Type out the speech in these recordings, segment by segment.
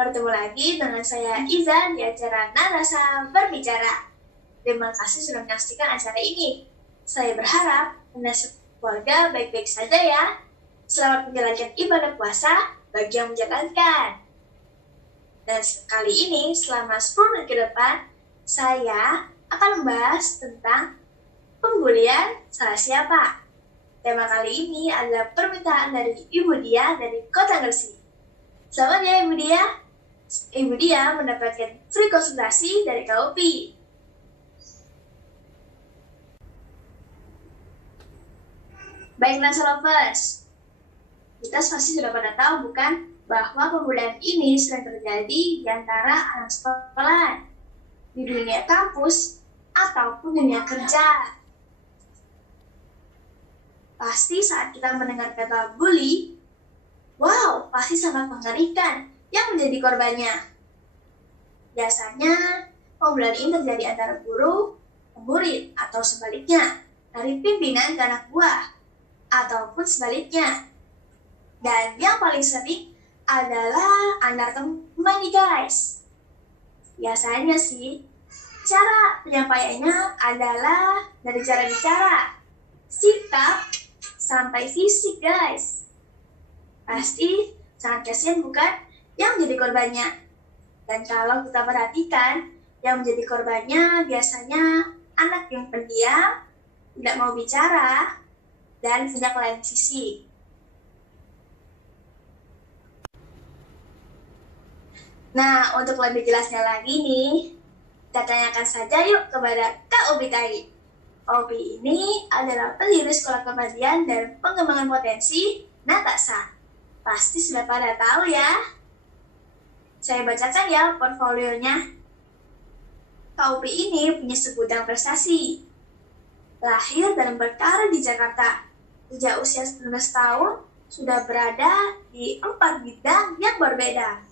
bertemu lagi dengan saya Iza di acara Narasa Berbicara. Terima kasih sudah menyaksikan acara ini. Saya berharap Anda keluarga baik-baik saja ya. Selamat menjalankan ibadah puasa bagi yang menjalankan. Dan kali ini selama 10 menit ke depan, saya akan membahas tentang pembulian salah siapa. Tema kali ini adalah permintaan dari Ibu Dia dari Kota Gresik. Selamat ya Ibu Dia. Ibu Dia mendapatkan free konsultasi dari KUPI. Baik Nasa Lovers, kita pasti sudah pada tahu bukan bahwa pembulian ini sering terjadi di antara anak sekolah di dunia kampus ataupun dunia kerja. Pasti saat kita mendengar kata bully, wow, pasti sangat mengerikan yang menjadi korbannya. Biasanya, pembulian ini terjadi antara guru ke murid atau sebaliknya, dari pimpinan ke anak buah, ataupun sebaliknya. Dan yang paling sering adalah antar teman nih guys. Biasanya sih, cara penyampaiannya adalah dari cara bicara, sikap, sampai fisik guys. Pasti sangat kasihan bukan yang menjadi korbannya. Dan kalau kita perhatikan, yang menjadi korbannya biasanya anak yang pendiam, tidak mau bicara, dan punya kelainan fisik. Nah, untuk lebih jelasnya lagi nih, kita tanyakan saja yuk kepada Kak Ubi tadi. Ubi ini adalah pendiri Sekolah Kemandirian dan Pengembangan Potensi Natasa. Pasti sudah pada tahu ya. Saya bacakan ya portfolionya. Kak Ubi ini punya segudang prestasi. Lahir dan berkarir di Jakarta. Sejak usia 19 tahun, sudah berada di 4 bidang yang berbeda.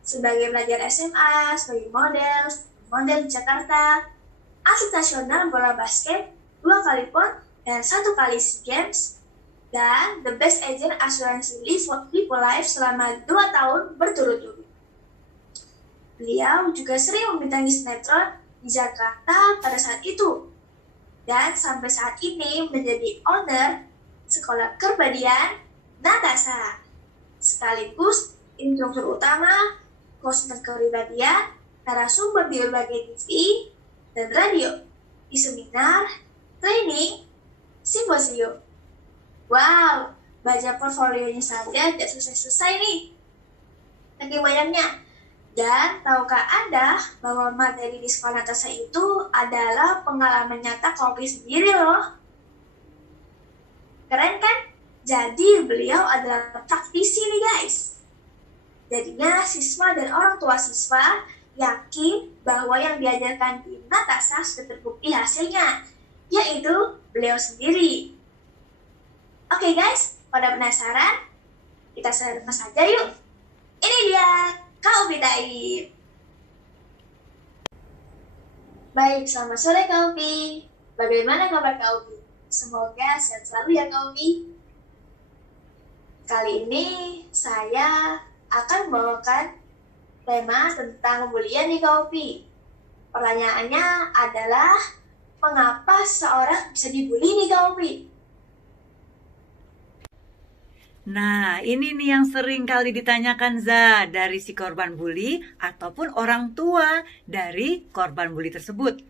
Sebagai pelajar SMA, sebagai model di Jakarta, atlet nasional bola basket 2 kali PON dan 1 kali SEA Games, dan the best agent asuransi Lipo Life selama 2 tahun berturut-turut. Beliau juga sering membintangi sinetron di Jakarta pada saat itu, dan sampai saat ini menjadi owner Sekolah Kepribadian Natasa, sekaligus instruktur utama, konsultan kepribadian, narasumber di berbagai TV dan radio, di seminar, training, simposium. Wow, baca portfolionya saja tidak selesai-selesai nih. Saking banyaknya. Dan tahukah Anda bahwa materi di Sekolah Natasa itu adalah pengalaman nyata Kopi sendiri loh. Keren kan? Jadi beliau adalah praktisi nih guys. Jadinya siswa dan orang tua siswa yakin bahwa yang diajarkan di Natasa sudah terbukti hasilnya, yaitu beliau sendiri. Oke guys, pada penasaran? Kita serta saja yuk. Ini dia Kak Ubi Taib. Baik, selamat sore Kak Ubi. Bagaimana kabar Kak Ubi? Semoga sehat selalu ya Kak Ubi. Kali ini saya akan membawakan tema tentang pembulian di Kak Ubi. Pertanyaannya adalah, mengapa seorang bisa dibully di Kak Ubi? Nah, ini nih yang sering kali ditanyakan Za, dari si korban bully ataupun orang tua dari korban bully tersebut.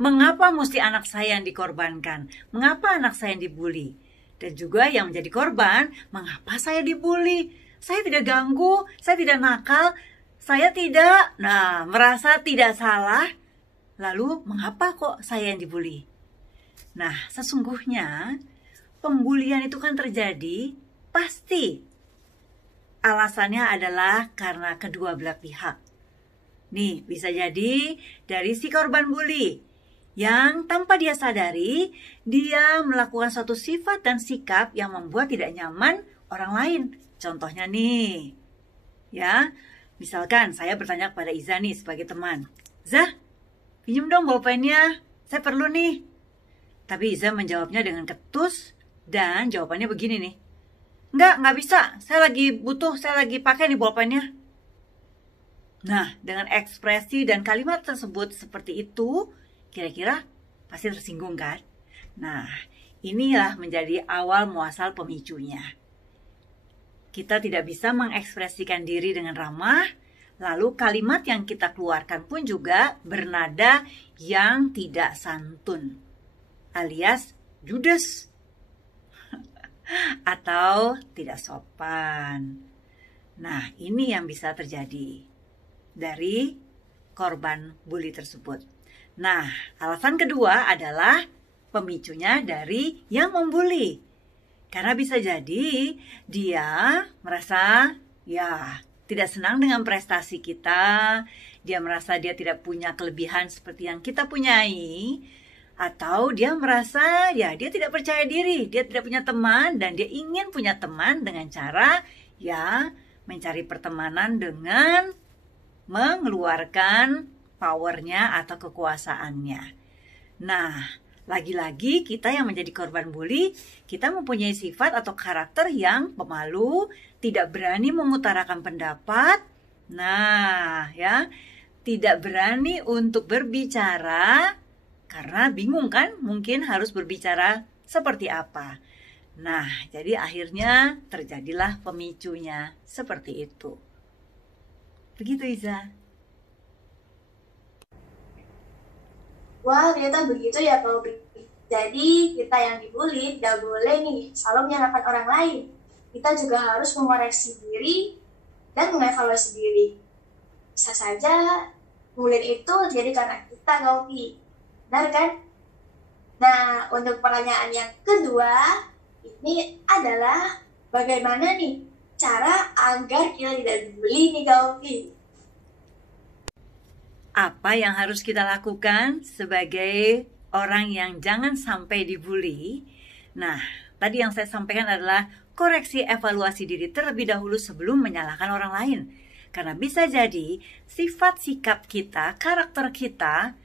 Mengapa mesti anak saya yang dikorbankan? Mengapa anak saya yang dibully? Dan juga yang menjadi korban, mengapa saya dibully? Saya tidak ganggu, saya tidak nakal, saya tidak merasa tidak salah. Lalu mengapa kok saya yang dibully? Nah, sesungguhnya pembulian itu kan terjadi pasti alasannya adalah karena kedua belah pihak. Nih, bisa jadi dari si korban bully yang tanpa dia sadari, dia melakukan suatu sifat dan sikap yang membuat tidak nyaman orang lain. Contohnya nih, ya, misalkan saya bertanya kepada Iza nih sebagai teman. Zah, pinjam dong bolpennya, saya perlu nih. Tapi Iza menjawabnya dengan ketus dan jawabannya begini nih. Nggak bisa. Saya lagi butuh, saya lagi pakai nih bolpennya. Nah, dengan ekspresi dan kalimat tersebut seperti itu, kira-kira pasti tersinggung kan? Nah, inilah menjadi awal muasal pemicunya. Kita tidak bisa mengekspresikan diri dengan ramah, lalu kalimat yang kita keluarkan pun juga bernada yang tidak santun, alias judes atau tidak sopan. Nah, ini yang bisa terjadi dari korban bully tersebut. Nah, alasan kedua adalah pemicunya dari yang membuli. Karena bisa jadi dia merasa tidak senang dengan prestasi kita, dia merasa dia tidak punya kelebihan seperti yang kita punyai, atau dia merasa dia tidak percaya diri, dia tidak punya teman dan dia ingin punya teman dengan cara mencari pertemanan dengan mengeluarkan powernya atau kekuasaannya. Nah, lagi-lagi kita yang menjadi korban bully, kita mempunyai sifat atau karakter yang pemalu, tidak berani mengutarakan pendapat. Nah, tidak berani untuk berbicara karena bingung kan, mungkin harus berbicara seperti apa. Nah, jadi akhirnya terjadilah pemicunya seperti itu. Begitu, Iza. Wah, ternyata begitu ya Kak Upi. Jadi kita yang dibully tidak boleh nih selalu menyalahkan orang lain. Kita juga harus mengoreksi diri dan mengevaluasi diri. Bisa saja bullying itu terjadi karena kita Kak Upi. Benar kan? Nah, untuk pertanyaan yang kedua, ini adalah bagaimana nih cara agar kita tidak dibully nih Kak Upi? Apa yang harus kita lakukan sebagai orang yang jangan sampai dibully? Nah, tadi yang saya sampaikan adalah koreksi evaluasi diri terlebih dahulu sebelum menyalahkan orang lain. Karena bisa jadi sifat sikap kita, karakter kita,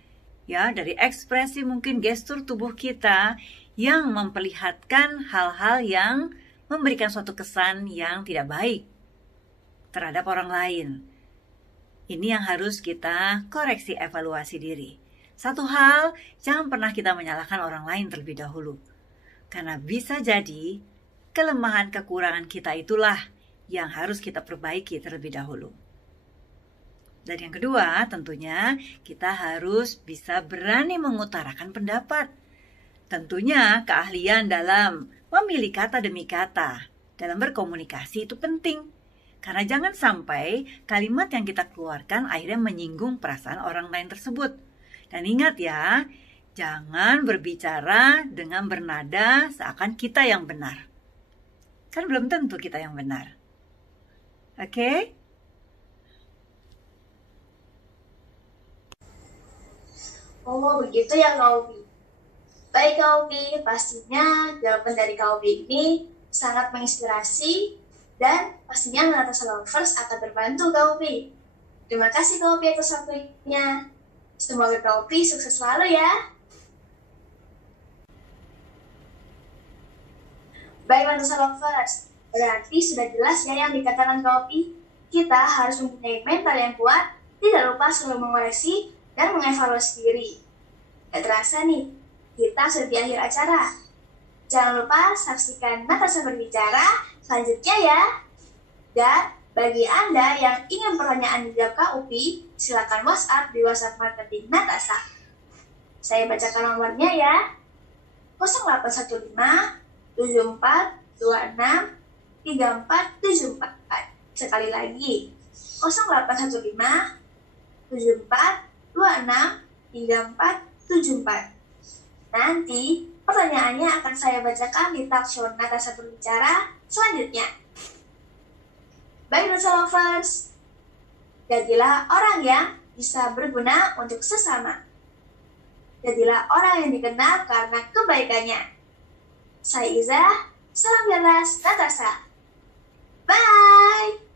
dari ekspresi mungkin gestur tubuh kita yang memperlihatkan hal-hal yang memberikan suatu kesan yang tidak baik terhadap orang lain. Ini yang harus kita koreksi evaluasi diri. Satu hal, jangan pernah kita menyalahkan orang lain terlebih dahulu. Karena bisa jadi kelemahan kekurangan kita itulah yang harus kita perbaiki terlebih dahulu. Dan yang kedua, tentunya kita harus bisa berani mengutarakan pendapat. Tentunya keahlian dalam memilih kata demi kata dalam berkomunikasi itu penting. Karena jangan sampai kalimat yang kita keluarkan akhirnya menyinggung perasaan orang lain tersebut. Dan ingat ya, jangan berbicara dengan bernada seakan kita yang benar. Kan belum tentu kita yang benar. Oke? Oh, begitu ya Kak Upi. Baik Kak Upi, pastinya jawaban dari Kak Upi ini sangat menginspirasi dan pastinya Natasha Lovers akan terbantu Kak Upi. Terima kasih Kak Upi atas waktunya. Semoga Kak Upi sukses selalu ya. Baik Natasha Lovers, berarti sudah jelas ya yang dikatakan Kak Upi. Kita harus mempunyai mental yang kuat, tidak lupa selalu mengoreksi dan mengevaluasi diri. Gak terasa nih, kita sudah di akhir acara. Jangan lupa saksikan Natasha berbicara selanjutnya ya. Dan bagi Anda yang ingin pertanyaan dijawab Kak Upi, silakan WhatsApp di WhatsApp Marketing Natasha. Saya bacakan nomornya ya. 0815 74 26 3474. Sekali lagi. 0815 74 26 3474. Nanti pertanyaannya akan saya bacakan di talk show Natasha Berbicara selanjutnya. Baik Natasha Lovers, jadilah orang yang bisa berguna untuk sesama. Jadilah orang yang dikenal karena kebaikannya. Saya Iza, salam jelas Natasha. Bye!